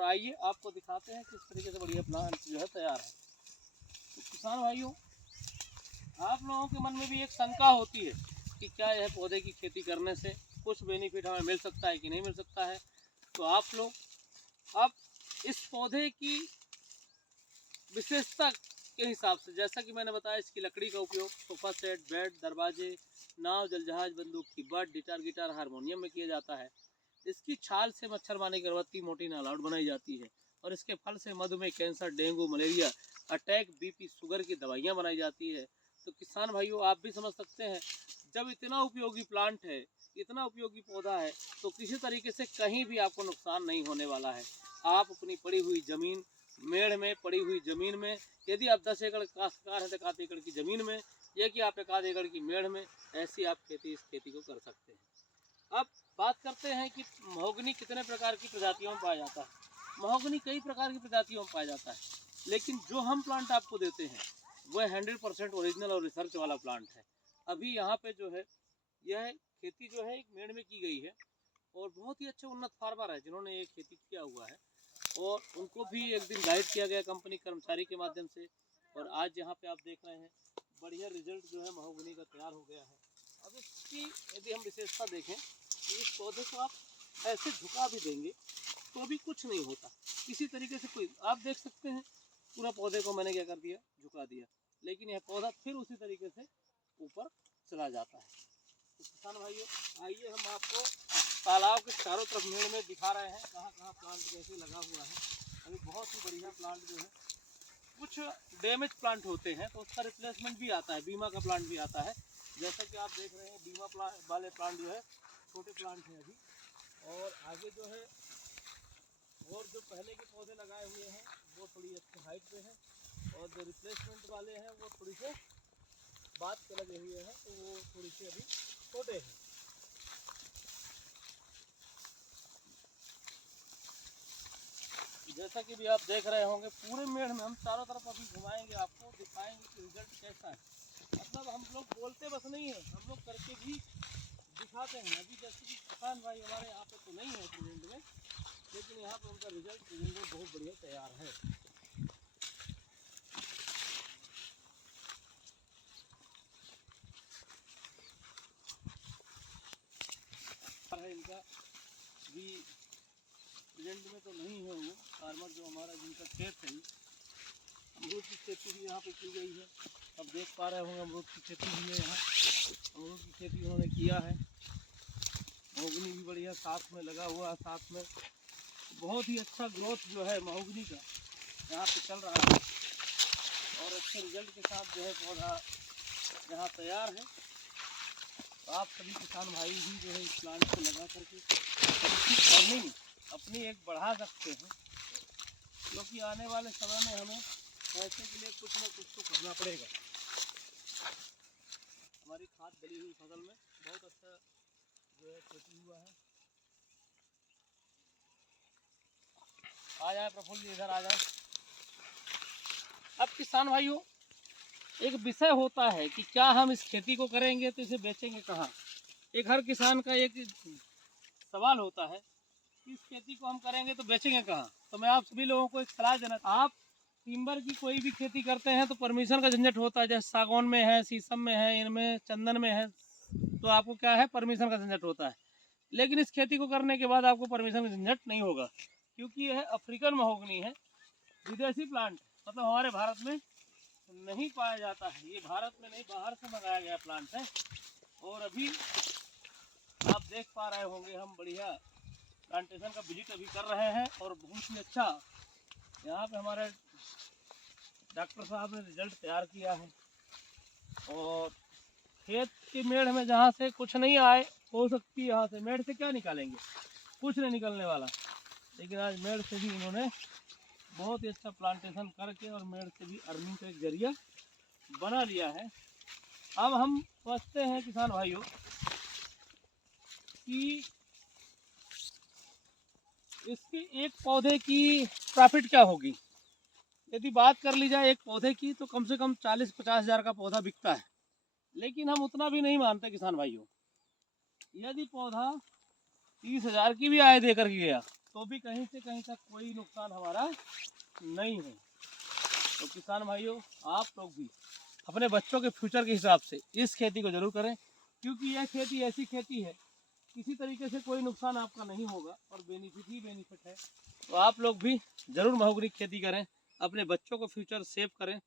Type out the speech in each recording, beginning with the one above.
और आइए आपको दिखाते हैं किस तरीके से बढ़िया प्लांट जो है तैयार है। तो किसान भाइयों, आप लोगों के मन में भी एक शंका होती है कि क्या यह पौधे की खेती करने से कुछ बेनिफिट हमें मिल सकता है कि नहीं मिल सकता है। तो आप लोग अब इस पौधे की विशेषता के हिसाब से, जैसा कि मैंने बताया, इसकी लकड़ी का उपयोग सोफा सेट, बेड, दरवाजे, नाव, जलजहाज, बंदूक की बट, गिटार, हारमोनियम में किया जाता है। इसकी छाल से मच्छर मारने की अगरबत्ती, मोटी नालाउट बनाई जाती है और इसके फल से मधुमेह, cancer, dengue, malaria, attack, BP, sugar की दवाइयाँ बनाई जाती है। तो किसान भाइयों, आप भी समझ सकते हैं, जब इतना उपयोगी प्लांट है, इतना उपयोगी पौधा है, तो किसी तरीके से कहीं भी आपको नुकसान नहीं होने वाला है। आप अपनी पड़ी हुई ज़मीन, मेड़ में पड़ी हुई ज़मीन में, यदि आप 10 एकड़ काश्तकार हैं तो 1 एकड़ की ज़मीन में, या कि आप 1 एकड़ की मेड़ में, ऐसी आप इस खेती को कर सकते हैं। अब बात करते हैं कि महोगनी कितने प्रकार की प्रजातियों में पाया जाता है। महोगनी कई प्रकार की प्रजातियों में पाया जाता है, लेकिन जो हम प्लांट आपको देते हैं वह 100% ओरिजिनल और रिसर्च वाला प्लांट है। अभी यहाँ पे जो है, यह खेती जो है एक मेड़ में की गई है और बहुत ही अच्छे उन्नत फार्मर है जिन्होंने ये खेती किया हुआ है, और उनको भी एक दिन गाइड किया गया कंपनी कर्मचारी के माध्यम से। और आज यहाँ पे आप देख रहे हैं बढ़िया रिजल्ट जो है महोगनी का तैयार हो गया है। अब इसकी यदि हम विशेषता देखें, इस पौधे को आप ऐसे झुका भी देंगे तो भी कुछ नहीं होता, किसी तरीके से कोई, आप देख सकते हैं पूरा पौधे को मैंने क्या कर दिया, झुका दिया, लेकिन यह पौधा फिर उसी तरीके से ऊपर चला जाता है। तो किसान भाइयों, आइए हम आपको तालाब के चारों तरफ मेड़ में दिखा रहे हैं कहाँ कहाँ प्लांट कैसे लगा हुआ है। अभी बहुत ही बढ़िया प्लांट जो है, कुछ डैमेज प्लांट होते हैं तो उसका रिप्लेसमेंट भी आता है, बीमा का प्लांट भी आता है। जैसा कि आप देख रहे हैं, बीमा वाले प्लांट जो है छोटे प्लांट हैं अभी, और आगे जो है, और जो पहले के पौधे लगाए हुए हैं वो थोड़ी अच्छी हाइट पे हैं, और जो रिप्लेसमेंट वाले हैं वो थोड़ी से बात के लगे हुए हैं, तो वो थोड़ी सी अभी छोटे हैं। जैसा कि भी आप देख रहे होंगे, पूरे मेड़ में हम चारों तरफ अभी घुमाएंगे, आपको दिखाएंगे कि रिजल्ट कैसा है। मतलब हम लोग बोलते बस नहीं है, हम लोग करके भी दिखाते हैं। अभी जैसे कि किसान भाई हमारे यहाँ पे तो नहीं है प्रेजेंट में, लेकिन यहाँ पे उनका रिजल्ट प्रेजेंट में बहुत बढ़िया तैयार है। इनका भी प्रेजेंट में तो नहीं है वो फार्मर जो हमारा, जिनका खेत है, अमरूद की खेती भी यहाँ पे की गई है। अब देख पा रहे होंगे अमरूद की खेती भी है यहाँ, अमरूद की खेती उन्होंने किया है। महोगनी भी बढ़िया साथ में लगा हुआ है, साथ में बहुत ही अच्छा ग्रोथ जो है महोगनी का यहाँ पे चल रहा है, और अच्छे रिजल्ट के साथ जो है पौधा यहाँ तैयार है। तो आप सभी किसान भाई भी जो है इस प्लांट को लगा करके इसकी अर्निंग अपनी एक बढ़ा सकते हैं, क्योंकि आने वाले समय में हमें पैसे के लिए कुछ न कुछ तो करना पड़ेगा। हमारी खाद डली हुई फसल में बहुत अच्छा जो है खेती हुआ है। आ जाए प्रफुल्ल जी, इधर आ जाए। अब किसान भाइयों, एक विषय होता है कि क्या हम इस खेती को करेंगे तो इसे बेचेंगे कहाँ। एक हर किसान का एक सवाल होता है कि इस खेती को हम करेंगे तो बेचेंगे कहाँ। तो मैं आप सभी लोगों को एक सलाह देना, आप टिम्बर की कोई भी खेती करते हैं तो परमिशन का झंझट होता है। जैसे सागौन में है, शीशम में है, इनमें चंदन में है, तो आपको क्या है, परमिशन का झंझट होता है। लेकिन इस खेती को करने के बाद आपको परमिशन का झंझट नहीं होगा, क्योंकि यह अफ्रीकन महोगनी है, विदेशी प्लांट, मतलब हमारे भारत में नहीं पाया जाता है। ये भारत में नहीं, बाहर से मंगाया गया प्लांट है। और अभी आप देख पा रहे होंगे, हम बढ़िया प्लांटेशन का विजिट अभी कर रहे हैं, और बहुत ही अच्छा यहाँ पे हमारे डॉक्टर साहब ने रिजल्ट तैयार किया है। और खेत की मेड़ में जहाँ से कुछ नहीं आए, हो सकती है यहाँ से मेड़ से क्या निकालेंगे, कुछ नहीं निकलने वाला, लेकिन आज मेड़ से भी इन्होंने बहुत ही अच्छा प्लांटेशन करके और मेड़ से भी अर्निंग का एक जरिया बना लिया है। अब हम सोचते हैं किसान भाइयों कि इसकी एक पौधे की प्रॉफिट क्या होगी। यदि बात कर ली जाए एक पौधे की, तो कम से कम 40-50 हज़ार का पौधा बिकता है, लेकिन हम उतना भी नहीं मानते किसान भाइयों। यदि पौधा 30 हज़ार की भी आय देकर गया तो भी कहीं से कहीं तक कोई नुकसान हमारा नहीं है। तो किसान भाइयों, आप लोग भी अपने बच्चों के फ्यूचर के हिसाब से इस खेती को जरूर करें, क्योंकि यह खेती ऐसी खेती है, किसी तरीके से कोई नुकसान आपका नहीं होगा और बेनिफिट ही बेनिफिट है। तो आप लोग भी ज़रूर महोगनी की खेती करें, अपने बच्चों को फ्यूचर सेव करें।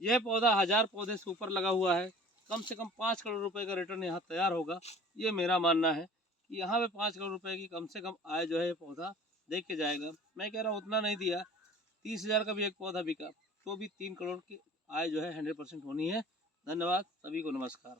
यह पौधा 1000 पौधे से ऊपर लगा हुआ है, कम से कम 5 करोड़ रुपए का रिटर्न यहाँ तैयार होगा। ये मेरा मानना है कि यहाँ पे 5 करोड़ रुपए की कम से कम आय जो है ये पौधा दे के जाएगा। मैं कह रहा हूँ उतना नहीं दिया, 30,000 का भी एक पौधा बिका तो भी 3 करोड़ की आय जो है 100% होनी है। धन्यवाद, सभी को नमस्कार।